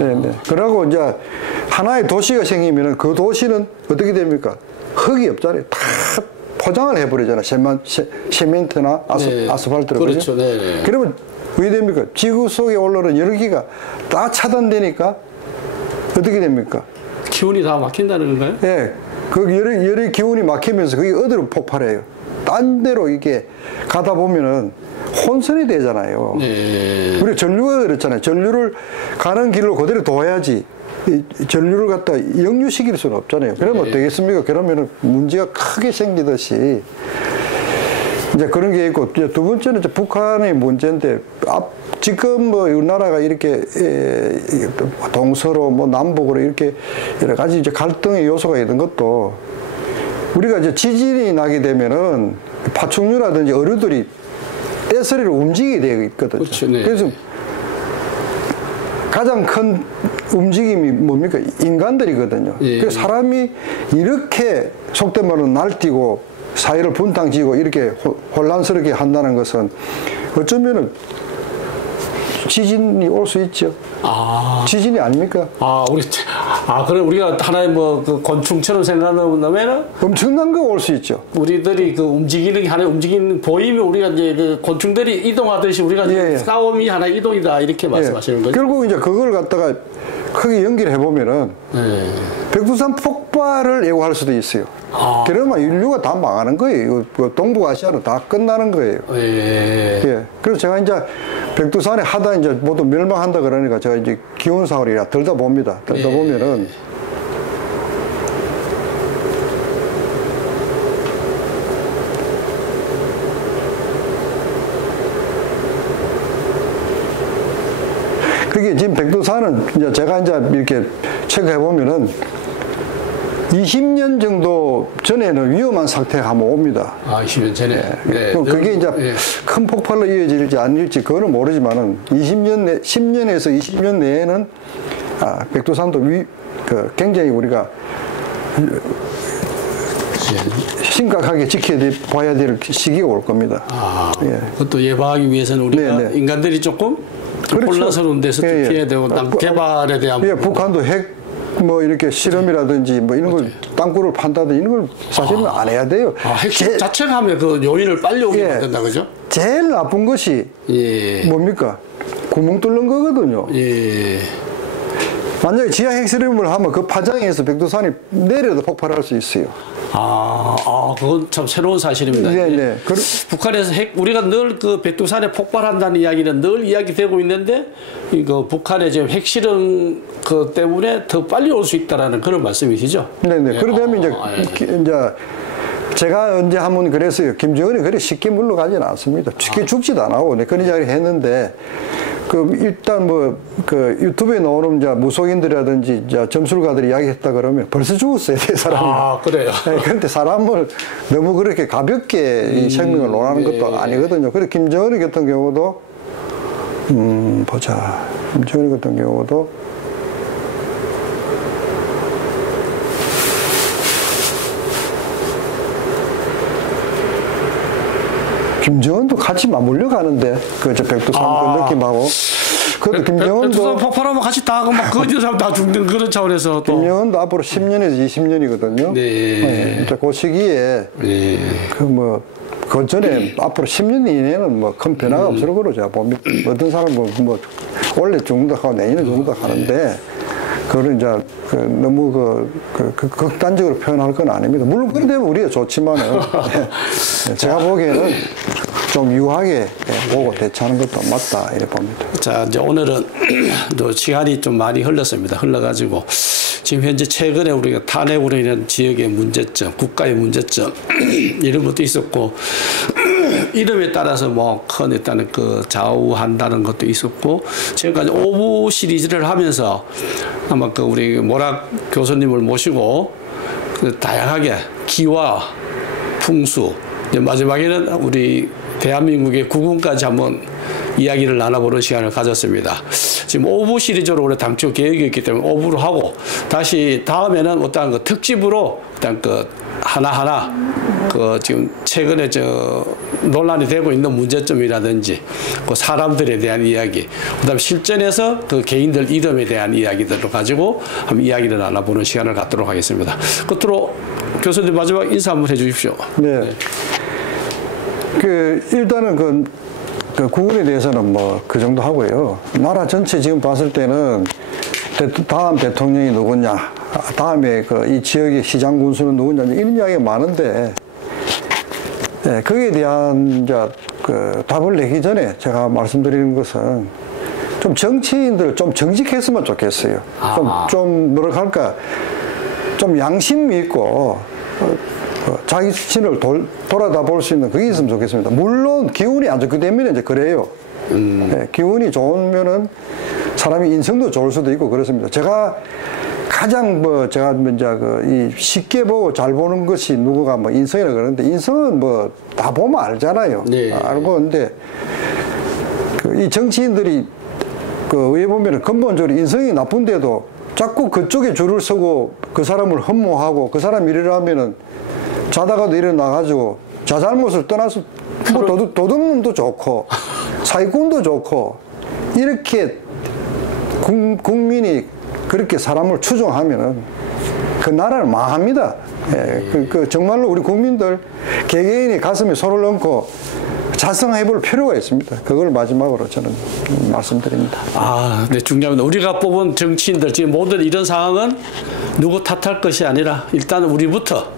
네네. 그러고 이제 하나의 도시가 생기면은 그 도시는 어떻게 됩니까? 흙이 없잖아요. 다 포장을 해버리잖아요. 세멘트나 아스팔트를. 그렇죠. 네. 그러면 왜 됩니까? 지구 속에 올라오는 열기가 다 차단되니까 어떻게 됩니까? 기운이 다 막힌다는 건가요? 예. 그 열의 기운이 막히면서 그게 어디로 폭발해요? 딴 데로 이게 가다 보면은 혼선이 되잖아요. 네. 우리 전류가 그렇잖아요. 전류를 가는 길로 그대로 둬야지. 전류를 갖다 역류시킬 수는 없잖아요. 그러면 되겠습니까? 그러면은 문제가 크게 생기듯이 이제 그런 게 있고, 이제 두 번째는 이제 북한의 문제인데, 지금 뭐 우리나라가 이렇게 동서로 뭐 남북으로 이렇게 여러 가지 이제 갈등의 요소가 있는 것도, 우리가 이제 지진이 나게 되면은 파충류라든지 어류들이 떼서리로 움직이게 되어 있거든요. 그렇죠, 네. 그래서 가장 큰 움직임이 뭡니까? 인간들이거든요. 예. 그래서 사람이 이렇게 속된 말로 날뛰고 사회를 분탕지고 이렇게 혼란스럽게 한다는 것은 어쩌면은 지진이 올 수 있죠. 지진이 아닙니까? 그래 우리가 하나의 그 곤충처럼 생각한다면은 엄청난 거 올 수 있죠. 우리들이 그 움직이는 하나의 움직이는 보이면 우리가 이제 그 곤충들이 이동하듯이 우리가 싸움이 하나의 이동이다 이렇게 말씀하시는 거죠. 결국 이제 그걸 갖다가 크게 연기를 해보면은 백두산 폭발을 예고할 수도 있어요. 그러면 인류가 다 망하는 거예요. 동북아시아는 다 끝나는 거예요. 그래서 제가 이제 백두산에 하다 이제 모두 멸망한다 그러니까 제가 이제 기온사월이라 들다 봅니다. 들다 보면은 그게 지금 백두산은 이제 제가 이제 이렇게 체크해 보면은 20년 정도 전에는 위험한 상태가 한번 옵니다. 20년 전에. 그게 이제 큰 폭발로 이어질지 아닐지 그거는 모르지만은 10년에서 20년 내에는 백두산도 굉장히 우리가 심각하게 지켜봐야 될 시기가 올 겁니다. 그것도 예방하기 위해서는 우리가 인간들이 조금 혼란스러운 데서 피해야 되고 땅 개발에 대한 북한도 핵 뭐 이렇게 실험이라든지 뭐 이런 걸 땅굴을 판다든지 이런 걸 사실은 안 해야 돼요. 핵심 자체가 하면 그 요인을 빨리 오게 만든다 그죠? 제일 나쁜 것이 뭡니까? 구멍 뚫는 거거든요. 만약에 지하 핵실험을 하면 그 파장에서 백두산이 내려도 폭발할 수 있어요. 그건 참 새로운 사실입니다. 북한에서 우리가 늘 그 백두산에 폭발한다는 이야기는 늘 이야기되고 있는데, 이거 북한의 지금 핵실험 그 때문에 더 빨리 올 수 있다라는 그런 말씀이시죠? 그러다면 이제 제가 언제 한번 그랬어요. 김정은이 그래 쉽게 물러가지는 않습니다. 쉽게 죽지도 않고 그런 이야기를 했는데, 일단 그 유튜브에 나오는 무속인들이라든지 점술가들이 이야기했다 그러면 벌써 죽었어요, 이 사람이. 그래요? 그런데 사람을 너무 그렇게 가볍게 이 생명을 논하는 것도 아니거든요. 그래서 김정은 같은 경우도, 김정은 같은 경우도, 김정은도 같이 맞물려 가는데, 백두산 그 느낌하고. 그래도 김정은도. 백두산 폭발하면 같이 다, 거기서 사람 다 죽는 그런 차원에서 또. 김정은도 앞으로 10년에서 20년이거든요. 그 시기에, 그 전에 앞으로 10년 이내는 큰 변화가 없을 거로 제가 봅니다. 어떤 사람은 원래 죽는다 하고 내년에 죽는다 하는데, 그거는 이제 너무 극단적으로 표현할 건 아닙니다. 물론 그래 되면 우리가 좋지만은 제가 보기에는 좀 유하게 보고 대처하는 것도 맞다 이렇게 봅니다. 자, 이제 오늘은 또 시간이 좀 많이 흘러가지고 지금 현재 최근에 우리가 탄핵으로 인한 지역의 문제점, 국가의 문제점 이런 것도 있었고 이름에 따라서 큰 일단은 좌우한다는 것도 있었고 지금까지 오부 시리즈를 하면서 아마 우리 모락 교수님을 모시고 다양하게 기와 풍수 마지막에는 우리 대한민국의 국운까지 한번 이야기를 나눠보는 시간을 가졌습니다. 지금 5부 시리즈로 우리 당초 계획이 있기 때문에 5부로 하고 다시 다음에는 어떤 특집으로 일단 하나하나 지금 최근에 논란이 되고 있는 문제점이라든지 사람들에 대한 이야기, 그다음에 실전에서 개인들 이름에 대한 이야기들을 가지고 한번 이야기를 나눠보는 시간을 갖도록 하겠습니다. 끝으로 교수님 마지막 인사 한번 해주십시오. 일단은 구분에 대해서는 그 정도 하고요. 나라 전체 지금 봤을 때는 다음 대통령이 누구냐, 다음에 이 지역의 시장 군수는 누구냐, 이런 이야기가 많은데, 거기에 대한 답을 내기 전에 제가 말씀드리는 것은 좀 정치인들 좀 정직했으면 좋겠어요. 좀 뭐라 할까, 좀 양심이 있고, 자기 자신을 돌아다 볼 수 있는 그게 있으면 좋겠습니다. 물론 기운이 안 좋게 되면 이제 그래요. 기운이 좋으면은 사람이 인성도 좋을 수도 있고 그렇습니다. 제가 가장 제가 이 쉽게 보고 잘 보는 것이 누구가 인성이라 그러는데 인성은 다 보면 알잖아요. 알고 근데 이 정치인들이 왜 보면은 근본적으로 인성이 나쁜데도 자꾸 그쪽에 줄을 서고 그 사람을 흠모하고 그 사람 일이라면은 자다가도 일어나가지고 자잘못을 떠나서 도둑놈도 좋고 사기꾼도 좋고 이렇게 국민이 그렇게 사람을 추종하면은 그 나라는 망합니다. 예, 정말로 우리 국민들 개개인이 가슴에 손을 얹고 자성해 볼 필요가 있습니다. 그걸 마지막으로 저는 말씀드립니다. 아, 네, 중요합니다. 우리가 뽑은 정치인들, 지금 모든 이런 상황은 누구 탓할 것이 아니라 일단 우리부터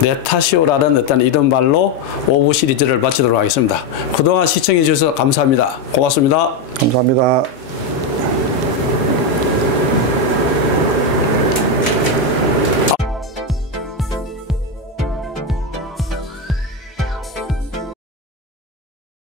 내 탓이오라는 어떤 이런 말로 5부 시리즈를 마치도록 하겠습니다. 그동안 시청해 주셔서 감사합니다. 고맙습니다. 감사합니다.